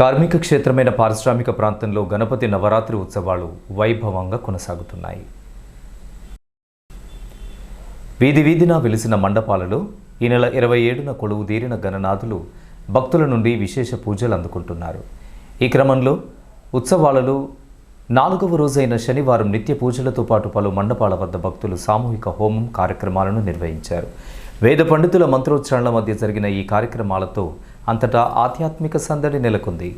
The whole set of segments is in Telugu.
కార్మిక క్షేత్రమైన పారిశ్రామిక ప్రాంతంలో గణపతి నవరాత్రి ఉత్సవాలు వైభవంగా కొనసాగుతున్నాయి. వీధి వీధిన వెలిసిన మండపాలలో ఈ నెల ఇరవై ఏడున కొలువు తీరిన గణనాథులు భక్తుల నుండి విశేష పూజలు అందుకుంటున్నారు. ఈ క్రమంలో ఉత్సవాలలో నాలుగవ రోజైన శనివారం నిత్య పూజలతో పాటు పలు మండపాల వద్ద భక్తులు సామూహిక హోమం కార్యక్రమాలను నిర్వహించారు. వేద పండితుల మంత్రోచ్చారణల మధ్య జరిగిన ఈ కార్యక్రమాలతో అంతటా ఆధ్యాత్మిక సందడి నెలకొంది.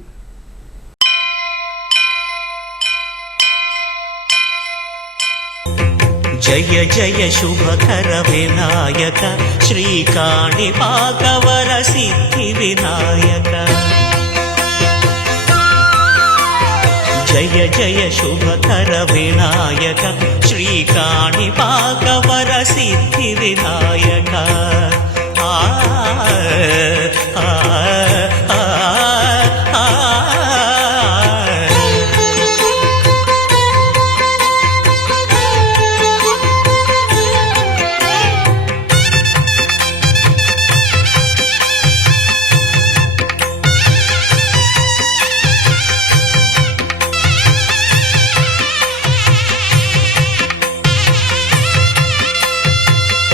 జయ జయ శుభకర వినాయక శ్రీకాణిపాకవర సిద్ధి వినాయక. జయ జయ శుభకర వినాయక శ్రీకాణిపాకవర సిద్ధి వినాయక.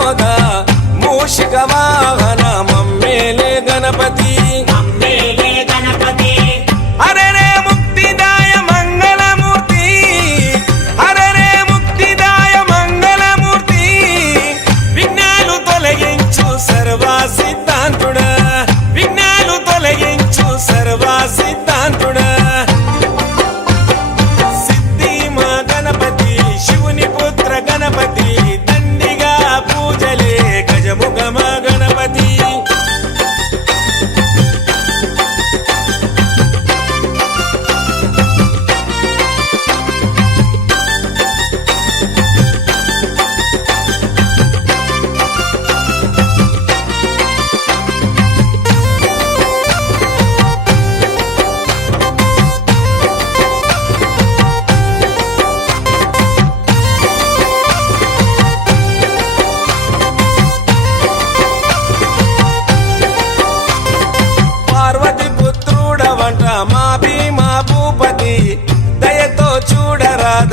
ప్రమోద మూషిక వాహన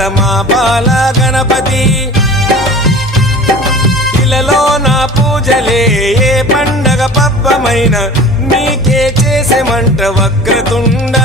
మా బాల గణపతి. ఇలలో నా పూజలే ఏ పండగ పబ్బమైన నీకే చేసేమంట వక్రతుండ